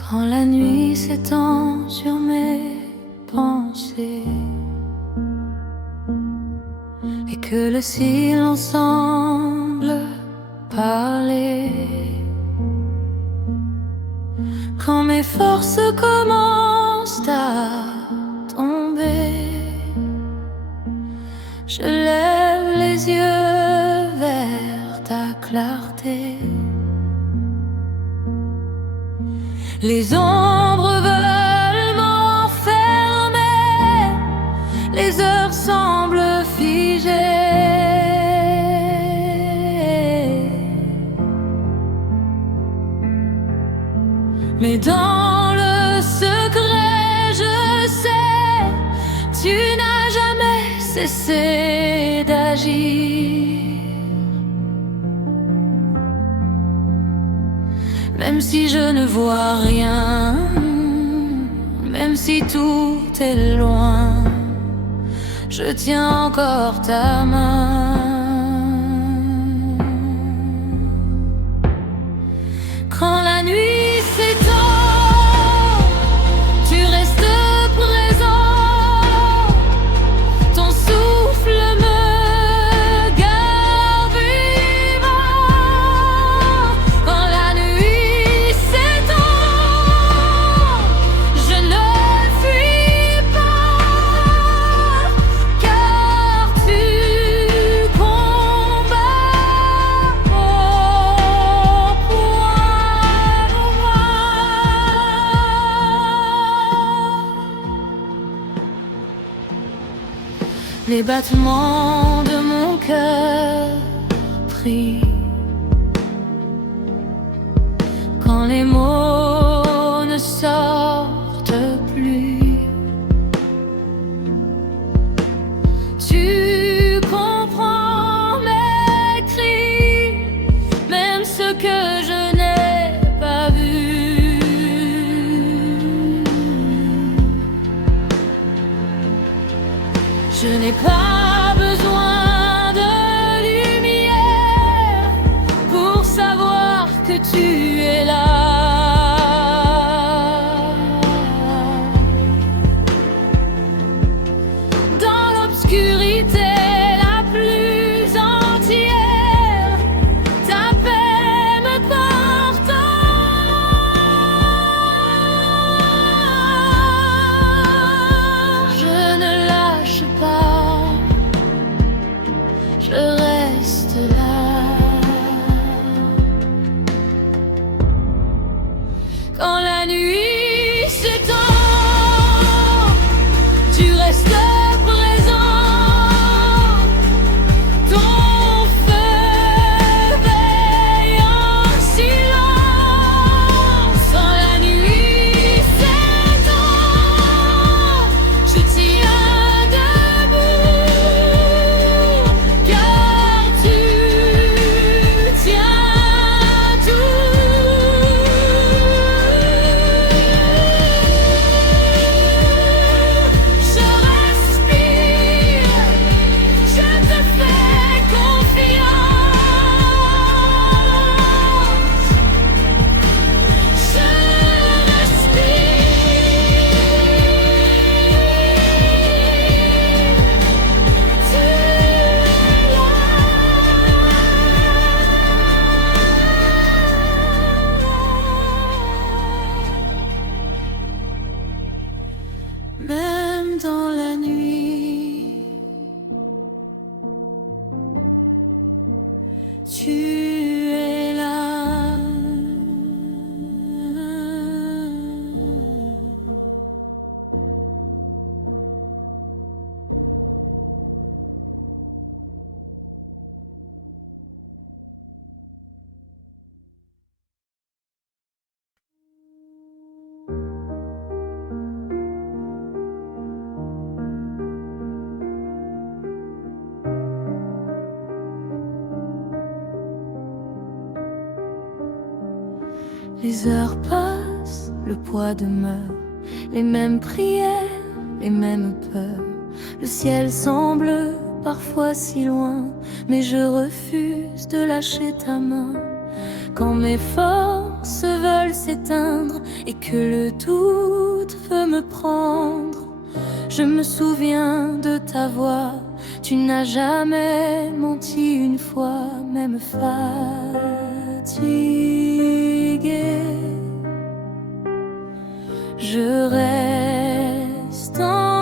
Quand la nuit s'étend sur mes pensées et que le silence semble parler, quand mes forces commencent à tomber, je lève les yeux vers ta clarté. Les ombres veulent m'enfermer, les heures semblent figées, mais dans le secret je sais, tu n'as jamais cessé d'agir. Même si je ne vois rien, même si tout est loin, je tiens encore ta main. Quand la nuit s'étend, tu restes présent, ton souffle me garde vivant. Quand la nuit s'étend, je ne fuis pas, car tu combats au point de moi. Les battements de mon cœur prient quand les mots ne sortent plus. Tu comprends mes cris, même ce que je n'ai pas vu. Je n'ai pas besoin de lumière pour savoir que tu es là. Dans l'obscurité la plus entière, ta paix me porte. Je ne lâche pas, je reste là. Quand la nuit s'étend, tu restes présent, ton feu veille en silence. Quand la nuit s'étend, je tiens debout, car tu tiens tout. Je respire, je te fais confiance. Je même dans la nuit, tu es là. Les heures passent, le poids demeure, les mêmes prières, les mêmes peurs. Le ciel semble parfois si loin, mais je refuse de lâcher ta main. Quand mes forces veulent s'éteindre et que le doute veut me prendre. Je me souviens de ta voix, tu n'as jamais menti une fois, même fatigué. Je reste ancré.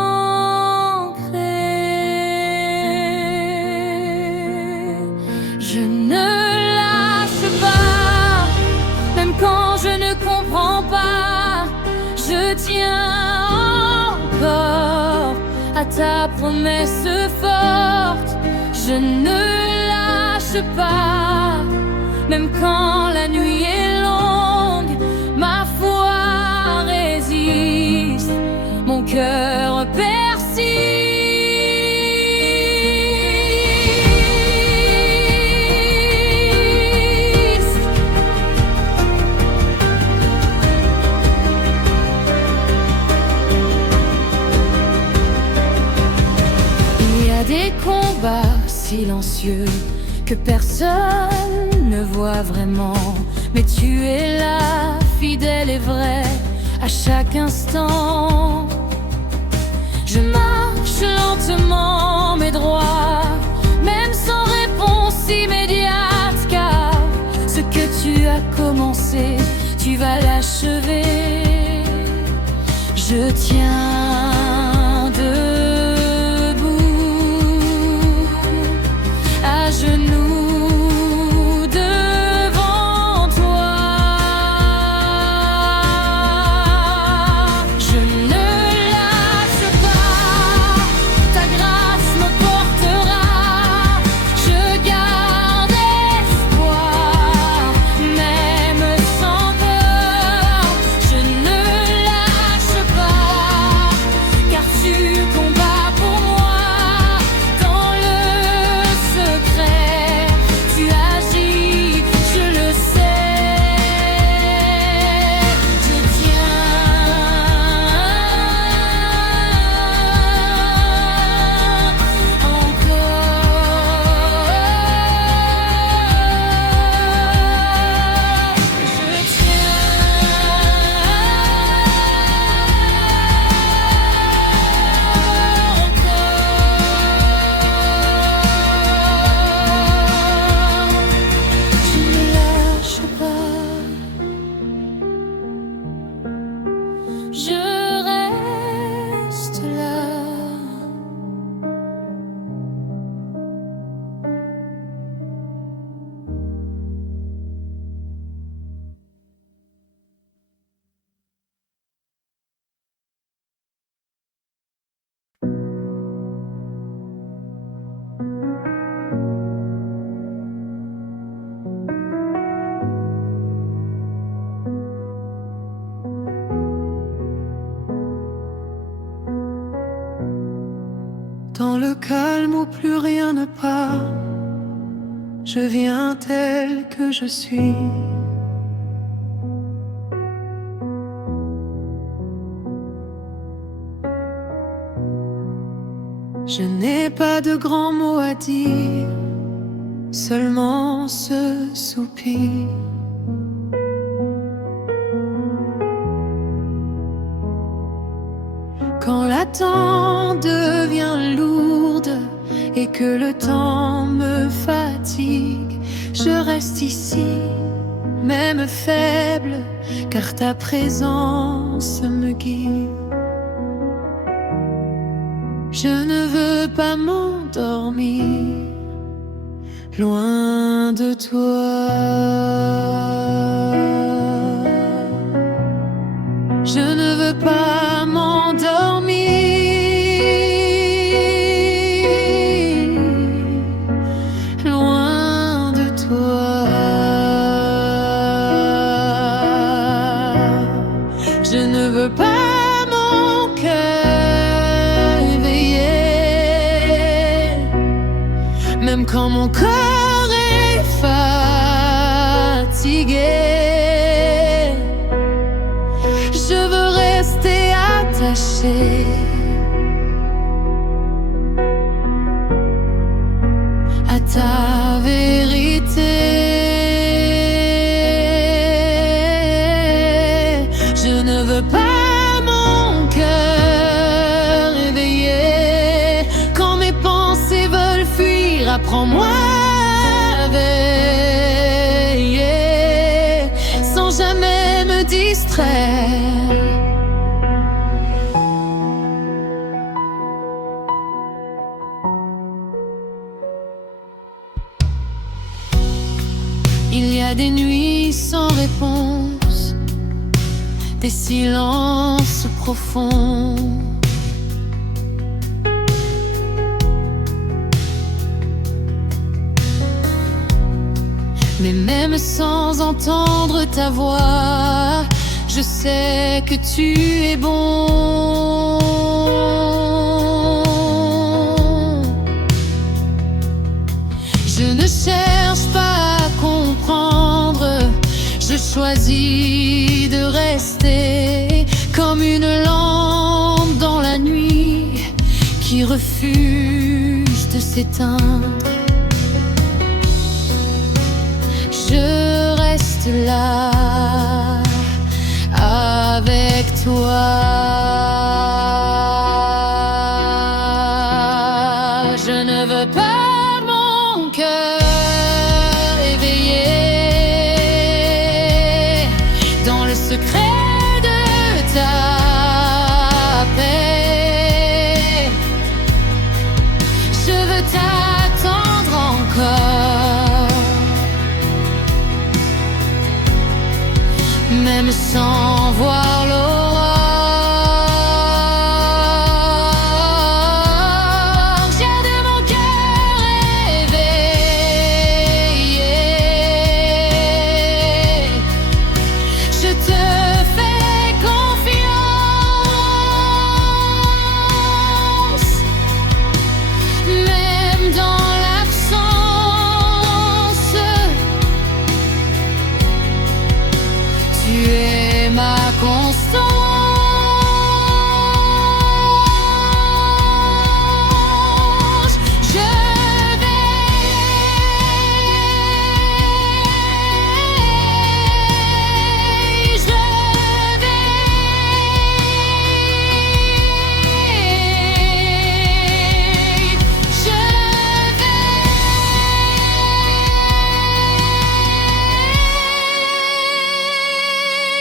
Je ne lâche pas, même quand je ne comprends pas. Je tiens encore à ta promesse forte. Je ne lâche pas, même quand la nuit est longue. Ma foi résiste, mon cœur persiste. Il y a des combats silencieux que personne ne voit vraiment, mais tu es là, fidèle et vrai, à chaque instant. Je marche lentement mais droit, même sans réponse immédiate, car ce que tu as commencé, tu vas l'achever. Je tiens debout, à genoux devant toi. Je ne lâche pas, ta grâce me portera. Je garde espoir, même sans peur. Je ne lâche pas, car tu combats pour moi. Dans le secret, tu agis, je le sais. Je ne lâche pas, je reste là. Dans le calme où plus rien ne part, je viens tel que je suis. Je n'ai pas de grands mots à dire, seulement ce soupir. Quand l'attente devient lourde et que le temps me fatigue, je reste ici, même faible, car ta présence me guide. Je ne veux pas m'endormir loin de toi. Je ne veux pas m'endormir loin de toi. Je ne veux pas mon cœur éveillé, même quand mon corps est fatigué. Je veux rester attaché à ta vérité. Je Prends-moi veiller sans jamais me distraire. Il y a des nuits sans réponse, des silences profonds. Mais même sans entendre ta voix, je sais que tu es bon. Je ne cherche pas à comprendre, je choisis de rester comme une lampe dans la nuit qui refuse de s'éteindre. Je reste là avec toi. Je ne veux pas mon cœur éveillé dans le secret de ta paix. Je veux t'attendre encore, même sans voir l'aurore. Garde mon cœur éveillé, je te fais confiance, même dans l'absence. Tu es ma constance. Je veille, je veille, je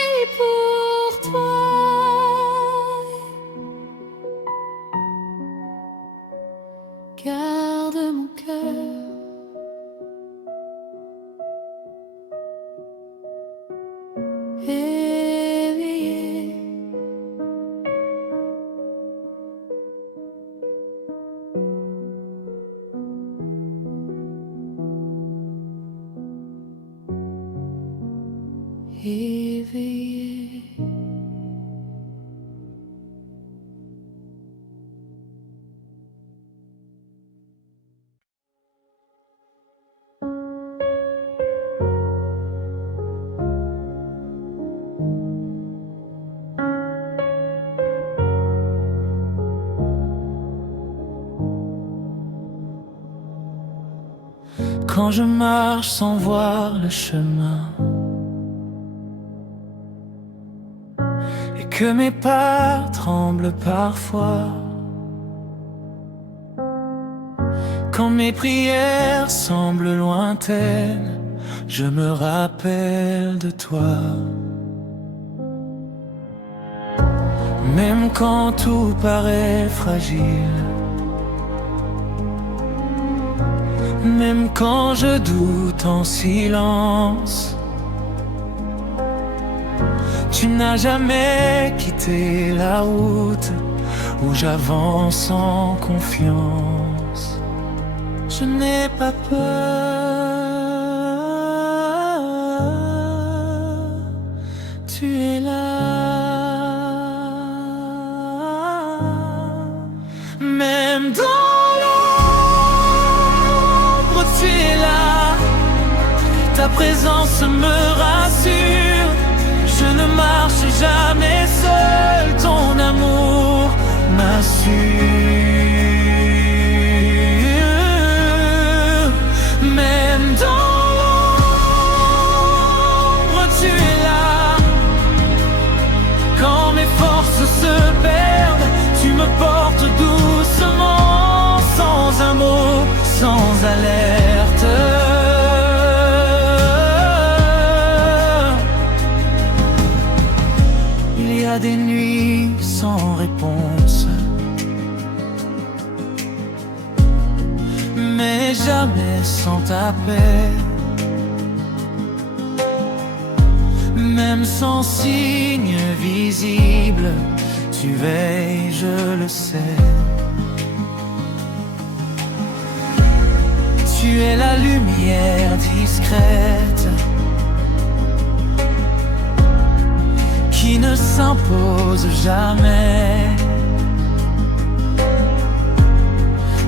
veille pour toi. Garde mon cœur éveillé. Éveillé. Quand je marche sans voir le chemin et que mes pas tremblent parfois, quand mes prières semblent lointaines, je me rappelle de toi. Même quand tout paraît fragile, même quand je doute en silence, tu n'as jamais quitté la route où j'avance en confiance. Je n'ai pas peur, tu es là, même dans tu es là, ta présence me rassure. Je ne marche jamais seul, ton amour m'assure. Même dans l'ombre, tu es là. Quand mes forces se perdent, tu me portes doucement, sans un mot, sans alertes. Il y a des nuits sans réponse, mais jamais sans ta paix. Même sans signe visible, tu veilles, je le sais. Tu es la lumière discrète qui ne s'impose jamais,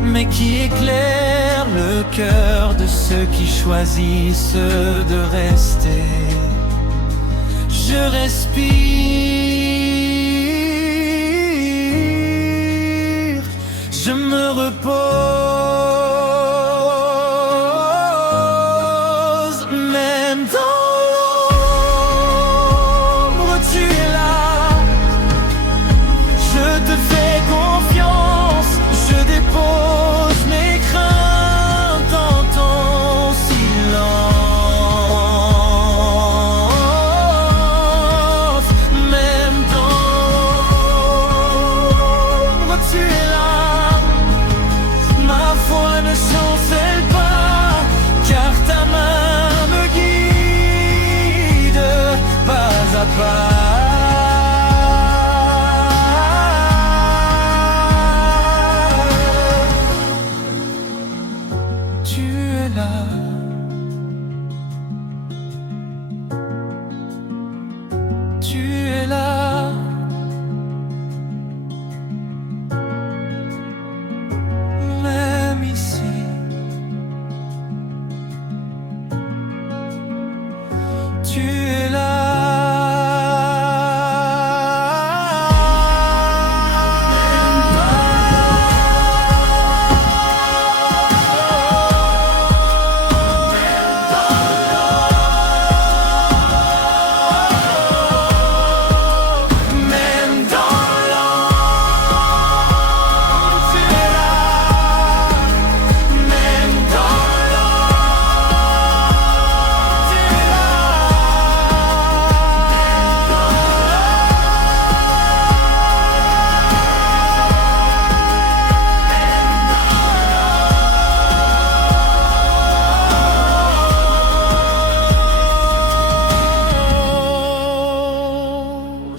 mais qui éclaire le cœur de ceux qui choisissent de rester. Je respire, je me repose, même dans l'ombre, tu es là. Je te fais confiance, je dépose mes craintes dans ton silence. Tu es là, tu es là, même ici. Tu es là.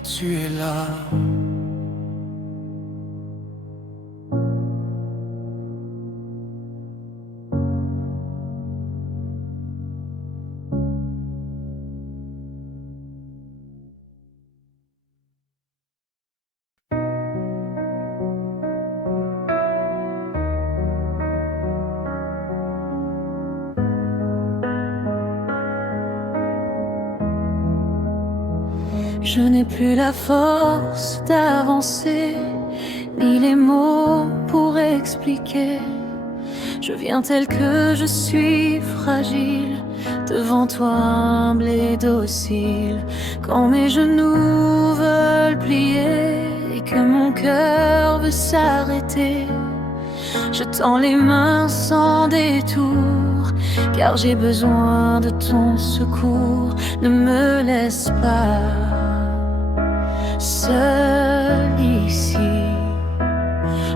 Tu es là. Je n'ai plus la force d'avancer, ni les mots pour expliquer. Je viens tel que je suis, fragile, devant toi humble et docile. Quand mes genoux veulent plier et que mon cœur veut s'arrêter, je tends les mains sans détour, car j'ai besoin de ton secours. Ne me laisse pas seul ici,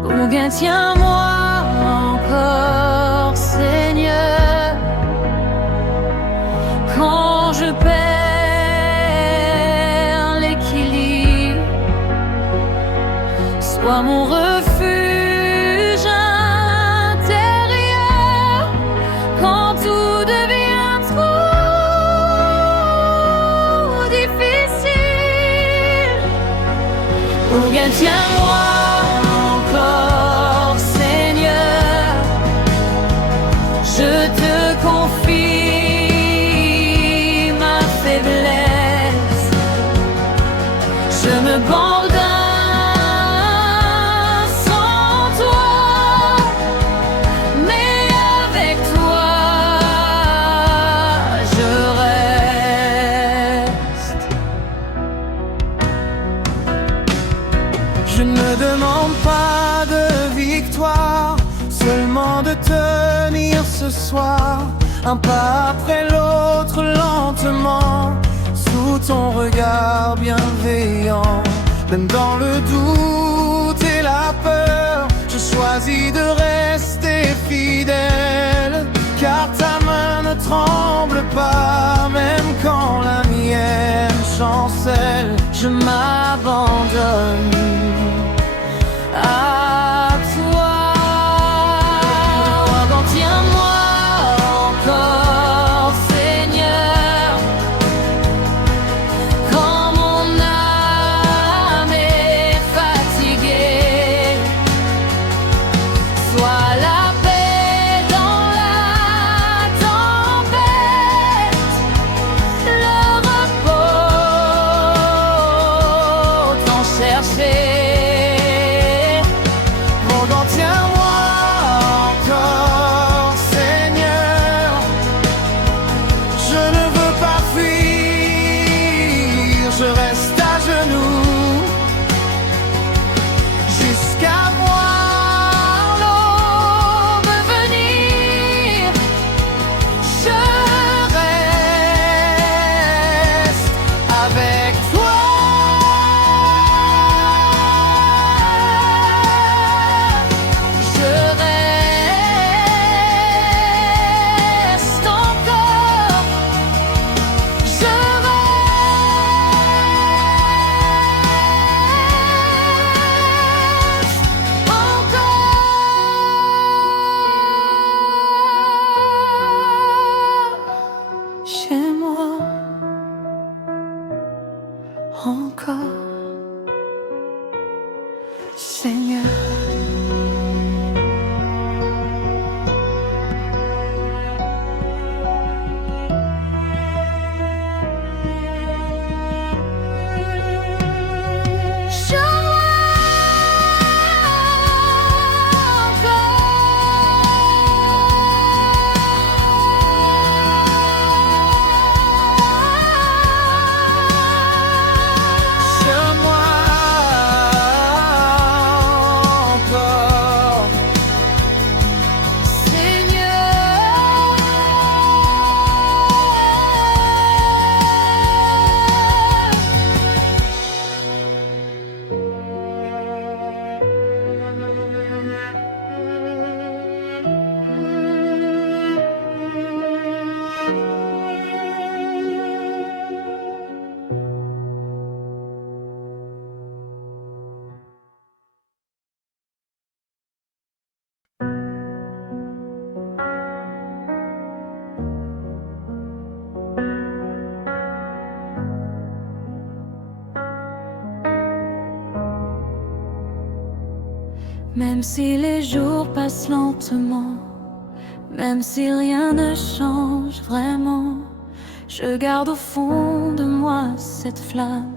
ou bien tiens-moi encore, Seigneur, quand je perds l'équilibre. Sois mon refuge intérieur quand tout devient trop difficile, ou bien tiens-moi encore, Seigneur, je te confie ma faiblesse. Je me bandins sans toi, mais avec toi je reste. Je ne demande pas de victoire, seulement de tenir ce soir, un pas après l'autre lentement, sous ton regard bienveillant. Même dans le doute et la peur, je choisis de rester fidèle, car ta main ne tremble pas, même quand la mienne chancelle. Je m'abandonne à toi. Tiens-moi encore, Seigneur, quand mon âme est fatiguée. Sois la paix dans la tempête, le repos tant cherché. Tiens-moi encore, Seigneur, je ne veux pas fuir, je reste à genoux jusqu'à voir l'aube venir. Je reste avec toi. Chez moi, encore, Seigneur. Même si les jours passent lentement, même si rien ne change vraiment, je garde au fond de moi cette flamme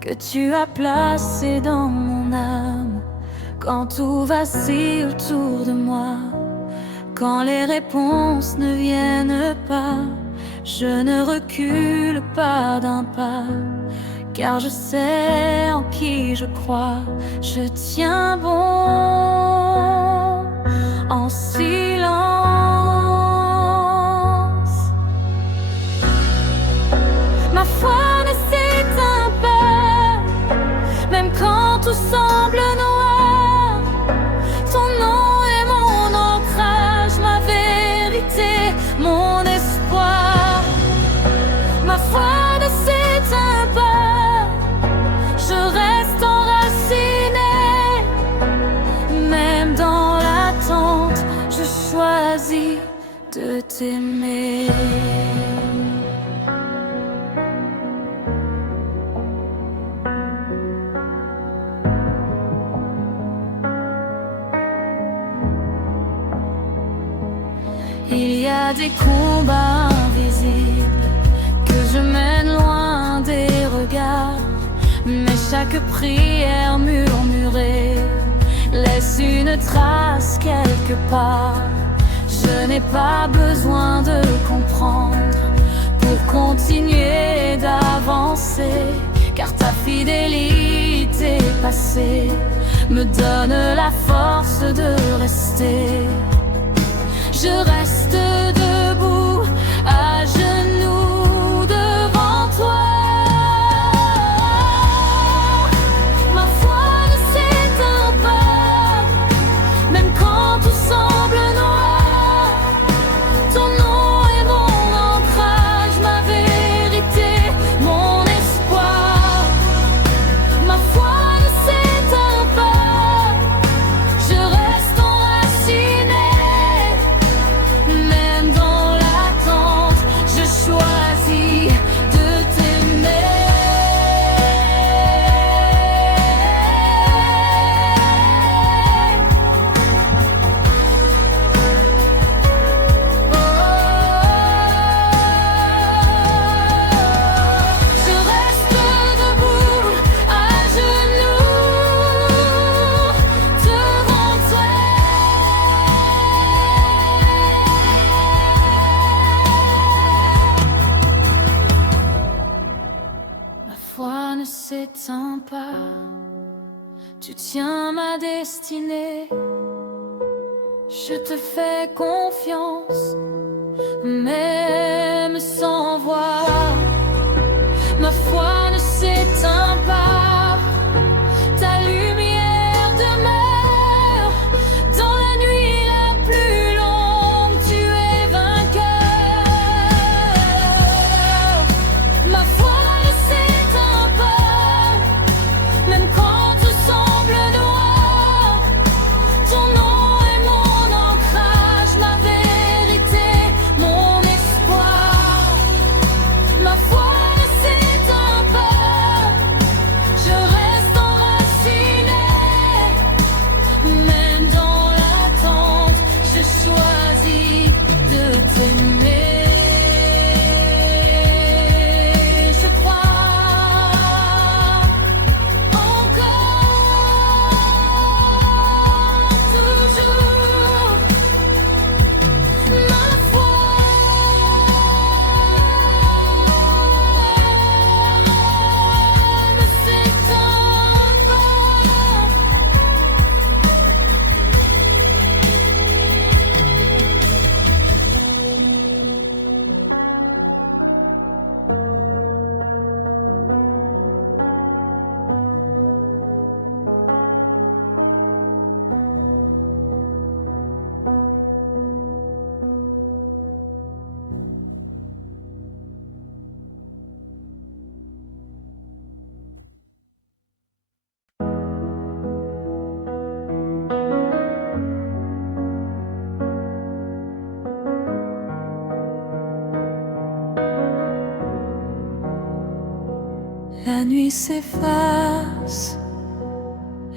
que tu as placée dans mon âme. Quand tout vacille autour de moi, quand les réponses ne viennent pas, je ne recule pas d'un pas, car je sais en qui je crois. Je tiens bon en silence. Ma foi ne s'éteint pas, même quand tout semble noir. Ton nom est mon ancrage, ma vérité, mon espoir. Ma foi ne s'éteint pas, je reste enracinée. Même dans l'attente, je choisis de t'aimer. Il y a des combats invisibles que je mène loin des regards, mais chaque prière murmurée laisse une trace quelque part. Je n'ai pas besoin de comprendre pour continuer d'avancer, car ta fidélité passé me donne la force de rester. Je reste debout, à genoux devant toi. Ma foi ne s'éteint pas, même quand tout semble noir. Ton nom est mon ancrage, ma vérité, mon espoir. Ma foi ne s'éteint pas, je reste enraciné. Même dans l'attente, je choisis de t'aimer. Je reste debout, à genoux devant toi. Ma foi ne s'éteint pas, tu tiens ma destinée. Je te fais confiance, même sans voix. Ma foi ne s'éteint pas, ta lumière demeure. Dans la nuit la plus longue, tu es vainqueur. Ma foi ne s'éteint pas, même quand tout semble noir. Ton nom est mon ancrage, ma vérité, mon espoir. Ma foi ne s'éteint pas, je reste enraciné. Même dans l'attente, je choisis de t'aimer. Je crois encore, toujours, ma foi ne s'éteint pas. La nuit s'efface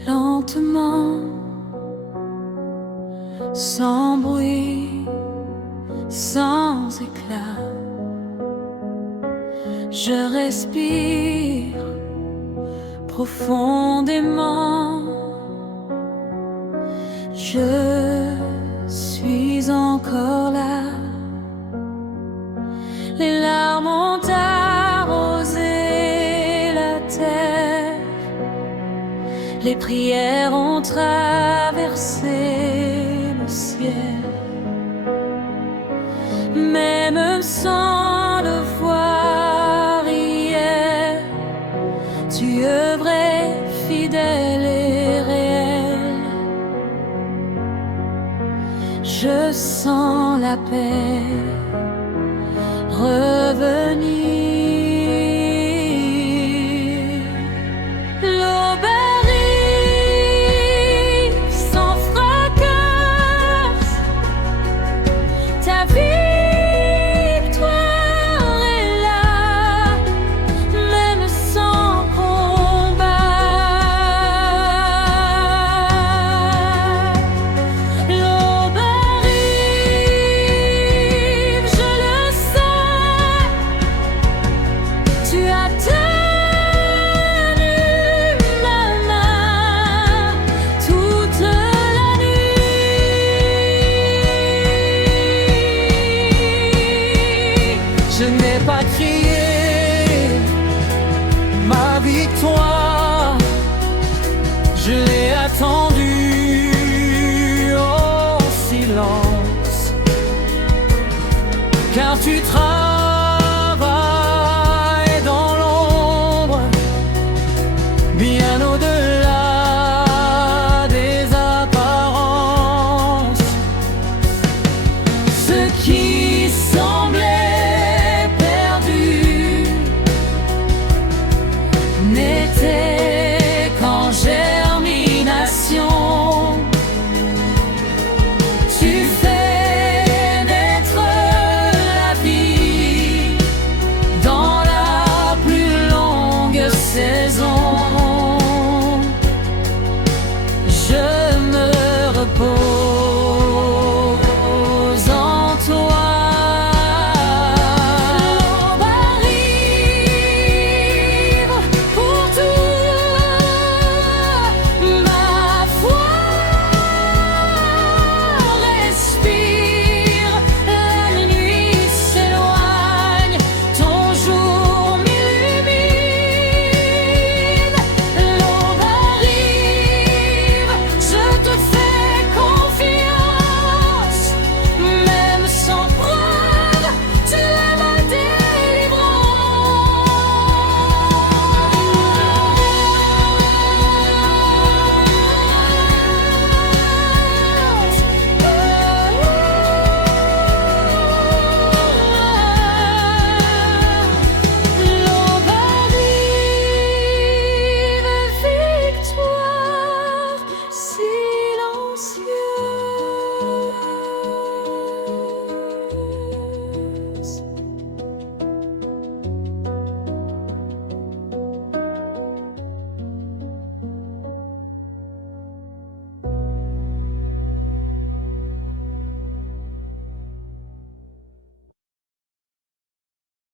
lentement, sans bruit, sans éclat. Je respire profondément. Je suis encore là. Les larmes ont arrosé la terre, les prières ont traversé le ciel. Même sans le voir hier, tu œuvrais fidèle et réel. Je sens la paix revenir. L'aube arrive sans fracas, ta victoire est là, même sans combat. L'aube arrive, je le sais, tu as tenu ma main toute la nuit. Je n'ai pas crié ma victoire, tu travailles dans l'ombre, bien